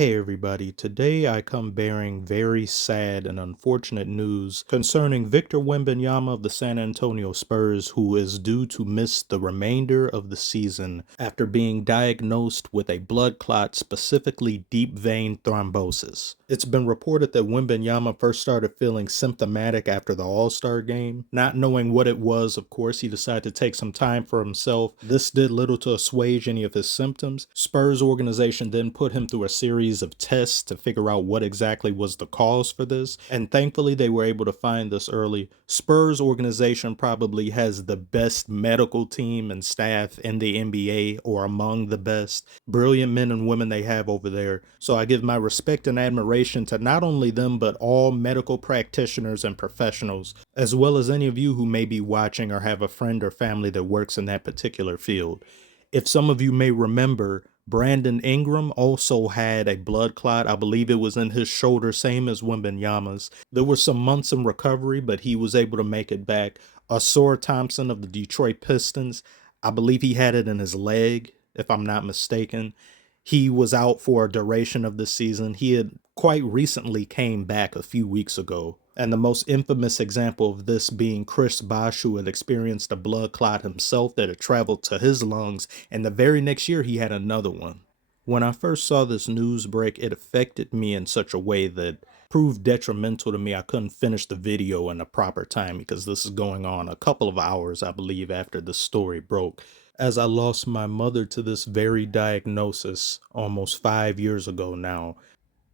Hey everybody, today I come bearing very sad and unfortunate news concerning Victor Wembanyama of the San Antonio Spurs, who is due to miss the remainder of the season after being diagnosed with a blood clot, specifically deep vein thrombosis. It's been reported that Wembanyama first started feeling symptomatic after the All-Star game. Not knowing what it was, of course, he decided to take some time for himself. This did little to assuage any of his symptoms. Spurs organization then put him through a series of tests to figure out what exactly was the cause for this, and thankfully they were able to find this early. Spurs organization probably has the best medical team and staff in the NBA, or among the best. Brilliant men and women they have over there. So I give my respect and admiration to not only them, but all medical practitioners and professionals, as well as any of you who may be watching or have a friend or family that works in that particular field. If some of you may remember, Brandon Ingram also had a blood clot. I believe it was in his shoulder, same as Wembanyama's. There were some months in recovery, but he was able to make it back. Asor Thompson of the Detroit Pistons, I believe he had it in his leg, if I'm not mistaken. He was out for a duration of the season. He had quite recently came back a few weeks ago. And the most infamous example of this being Chris Bosh, who had experienced a blood clot himself that had traveled to his lungs, and the very next year he had another one. When I first saw this news break, it affected me in such a way that proved detrimental to me. I couldn't finish the video in the proper time because this is going on a couple of hours, I believe, after the story broke. As I lost my mother to this very diagnosis almost 5 years ago now,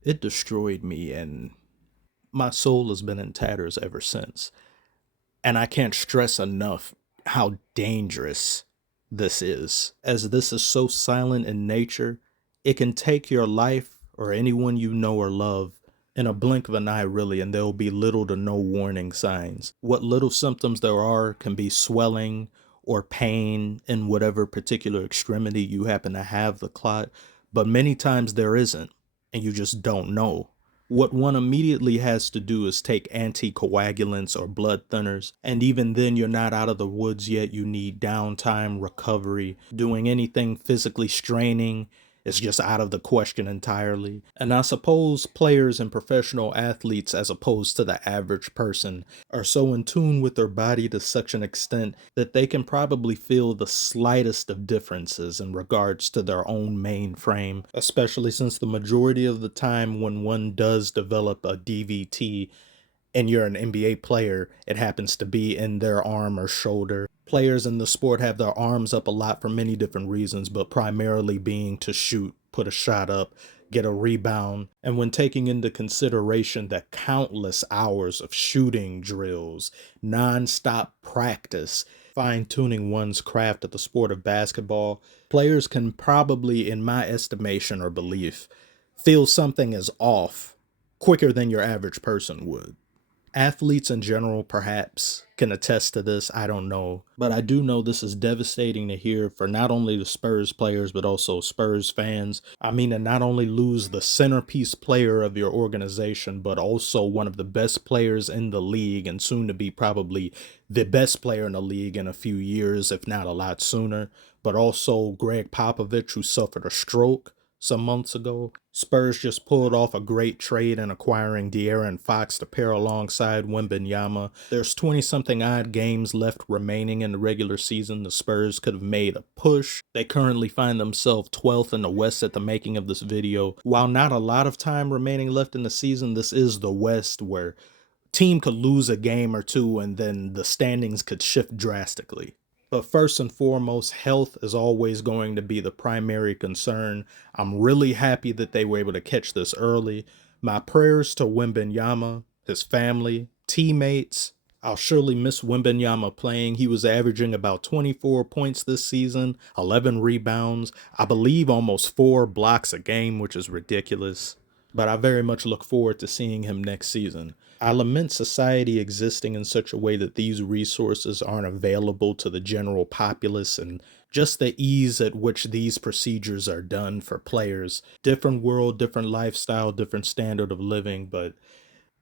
it destroyed me, and my soul has been in tatters ever since. And I can't stress enough how dangerous this is, as this is so silent in nature. It can take your life or anyone you know or love in a blink of an eye, really, and there will be little to no warning signs. What little symptoms there are can be swelling or pain in whatever particular extremity you happen to have the clot, but many times there isn't, and you just don't know. What one immediately has to do is take anticoagulants or blood thinners, and even then you're not out of the woods yet. You need downtime, recovery. Doing anything physically straining is just out of the question entirely. And I suppose players and professional athletes, as opposed to the average person, are so in tune with their body to such an extent that they can probably feel the slightest of differences in regards to their own main frame, especially since the majority of the time when one does develop a DVT and you're an NBA player, it happens to be in their arm or shoulder. Players in the sport have their arms up a lot for many different reasons, but primarily being to shoot, put a shot up, get a rebound. And when taking into consideration the countless hours of shooting drills, non-stop practice, fine-tuning one's craft at the sport of basketball, players can probably, in my estimation or belief, feel something is off quicker than your average person would. Athletes in general perhaps can attest to this, I don't know. But I do know this is devastating to hear for not only the Spurs players, but also Spurs fans. I mean, to not only lose the centerpiece player of your organization, but also one of the best players in the league, and soon to be probably the best player in the league in a few years, if not a lot sooner. But also Gregg Popovich, who suffered a stroke some months ago. Spurs just pulled off a great trade in acquiring De'Aaron Fox to pair alongside Wembanyama. There's 20-something odd games left remaining in the regular season. The Spurs could have made a push. They currently find themselves 12th in the West at the making of this video. While not a lot of time remaining left in the season, this is the West, where team could lose a game or two and then the standings could shift drastically. But first and foremost, health is always going to be the primary concern. I'm really happy that they were able to catch this early. My prayers to Wembanyama, his family, teammates. I'll surely miss Wembanyama playing. He was averaging about 24 points this season, 11 rebounds, I believe almost 4 blocks a game, which is ridiculous. But I very much look forward to seeing him next season. I lament society existing in such a way that these resources aren't available to the general populace, and just the ease at which these procedures are done for players. Different world, different lifestyle, different standard of living, but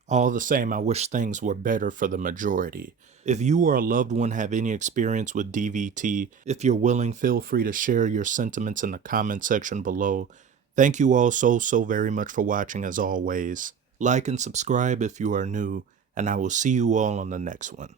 all the same, I wish things were better for the majority. If you or a loved one have any experience with DVT, if you're willing, feel free to share your sentiments in the comment section below. Thank you all so very much for watching as always. Like and subscribe if you are new, and I will see you all on the next one.